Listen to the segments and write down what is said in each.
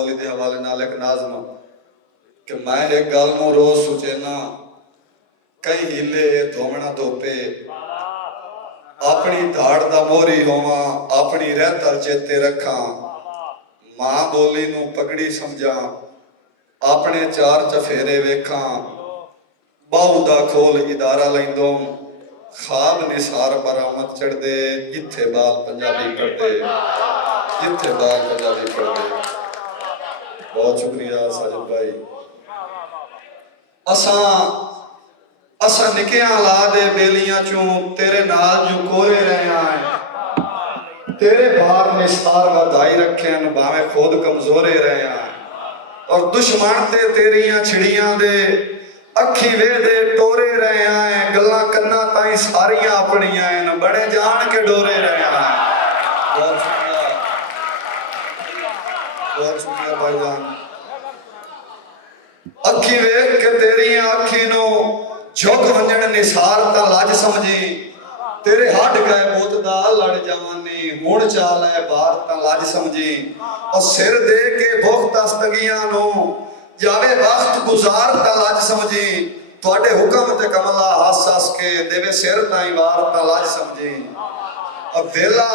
बोली के हवाले नाल एक नाज़म कि मैं एक गल नूं रोज सुचेना कई हीले धोवना धोपे अपनी धाड़ दा मोहरी होवां अपनी रहतर चेते रखां मां बोली नूं पगड़ी समझां अपने चार चफेरे वेखां बाहू दा खोल इदारा लैंदों खाब निसार बरामद चढ़दे जिथे बाल पंजाबी पढ़दे जिथे बाल पंजाबी पढ़दे। बहुत शुक्रिया साजिद भाई। असा निकिया ला दे बेलियां चूं तेरे नाल जो कोरे रहे आए तेरे बार निसार वधाई रखे न भावे खुद कमजोरे रहे आए और दुश्मन ते तेरियां छिड़ियां दे अखी वे दे टोरे रहे आए गल्ला कन्ना ताई सारियां अपनियां न बड़े जान के डोरे रहे आए। बहुत शुक्रिया भाईजान। अखी वेख के तेरियां अखी नो झुक वंजन निसार ता लाज समझी तेरे हट गए बुत दा लड़ जवानी हुण चाल है बार ता लाज समझी और सिर दे के भुख तस्तगियां नो जावे वक्त गुजार ता लाज समझी तुहाडे हुक्म ते कमला हस हस के देवे सिर ताई वार ता लाज समझी। अब वेला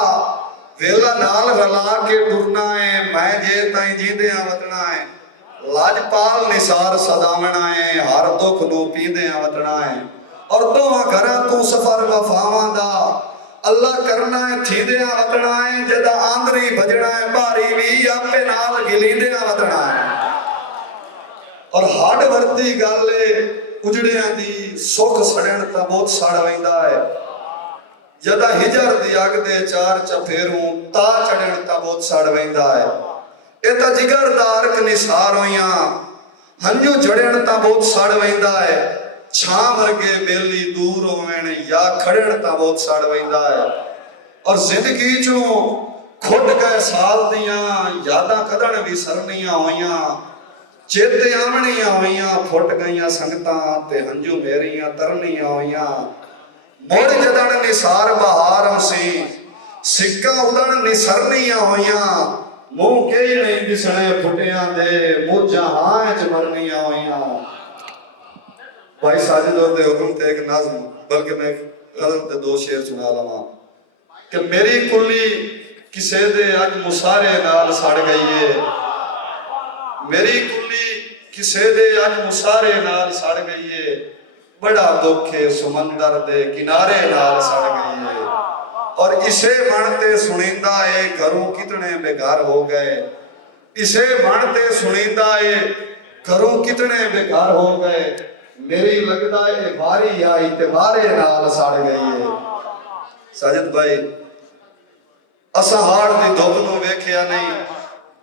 वेला नाल रला के टुरना है मैं जे ताई जींदे वतना है लाजपाल निसार सदावना है हर दुख नू पींदे वतना है और दोवां घरां तू सफर वफावां दा अल्लाह करना है थींदे वतना है जदा आंदरी भजना है भारी भी आपे नाल गिलींदे वतना है और हड वरती गल उजड़ियां दी सुख सड़न ता बहुत सड़ वैंदा है जदा हिजर दी अग दे चार चफेरूं ता चढ़न ता बहुत सड़ वैंदा है ए ता जिगर दा अर्क निसार होइयां हंजू जड़न ता बहुत सड़ वैंदा है छां वर्गे बेली दूर होवन या खड़न ता बहुत सड़ वैंदा है और जिंदगी चों खुट गए साल दियां यादां कदण भी सरनियां होइयां चेते आवनियां होइयां फुट गईयां संगतां ते हंजू मेरियां तरनियां होइयां मुड़ जदन निसार बहार सी सिक्का उदन निसरनियां होइयां मुंह के ही नहीं दिसने फुटियां दे मुझा हां च मरनियां होइयां। भाई साजिद और दे हुक्म ते एक नज़्म बल्कि मैं गज़ल ते दो शेर सुना लवां कि मेरी कुल्ली किसे दे अज मुसारे नाल सड़ गई है मेरी कुल्ली किसे दे अज मुसारे नाल सड़ गई है बड़ा दुख है समंदर दे किनारे नाल सड़ गई है और इसे मनते सुनिंदा है घरों कितने बेघर हो गए इसे मनते सुनिंदा है घरों कितने बेघर हो गए मेरी लगदा है वारी आई ते वारे नाल सड़ गई है। साजिद भाई असा हाड़ दी धुप नूं वेखिया नहीं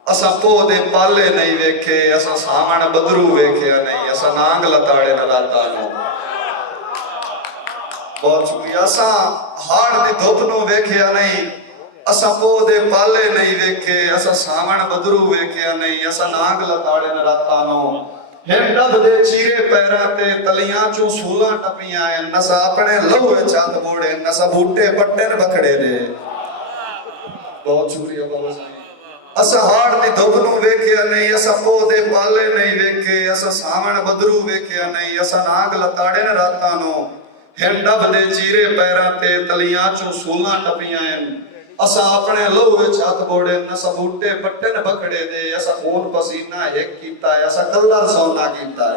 असा पो दे पाले नहीं वेखे असा सावण बदरू वेखिया नहीं असा नांग लताड़े न लाता नो। बहुत शुक्रिया। असा हाड़ दी धुप नूं वेखिया नहीं असा पो दे पाले नहीं वेखे असा सावण बदरू वेखिया नहीं असा नांग लताड़े न लाता नो। हिम डब दे चीरे पैरां ते तलियां चों सूलां टपियां नसा अपने लहूए छत मोड़े नसा बूटे पट्टे न बखड़े दे। बहुत शुक्रिया बाबा साईं। असा हाड़ दी धुप नूं वेखिया नहीं असा पो दे पाले नहीं वेखे असा सावण बदरू वेखिया नहीं असा नाग लताड़े न रातां नो। हिम डब दे चीरे पैरां ते तलियां चों सूलां टपियां असा अपने लहूए छत बोड़े नसा बूटे पट्टे न बखड़े दे असा खून पसीना एक कीता है असा कलर सोना कीता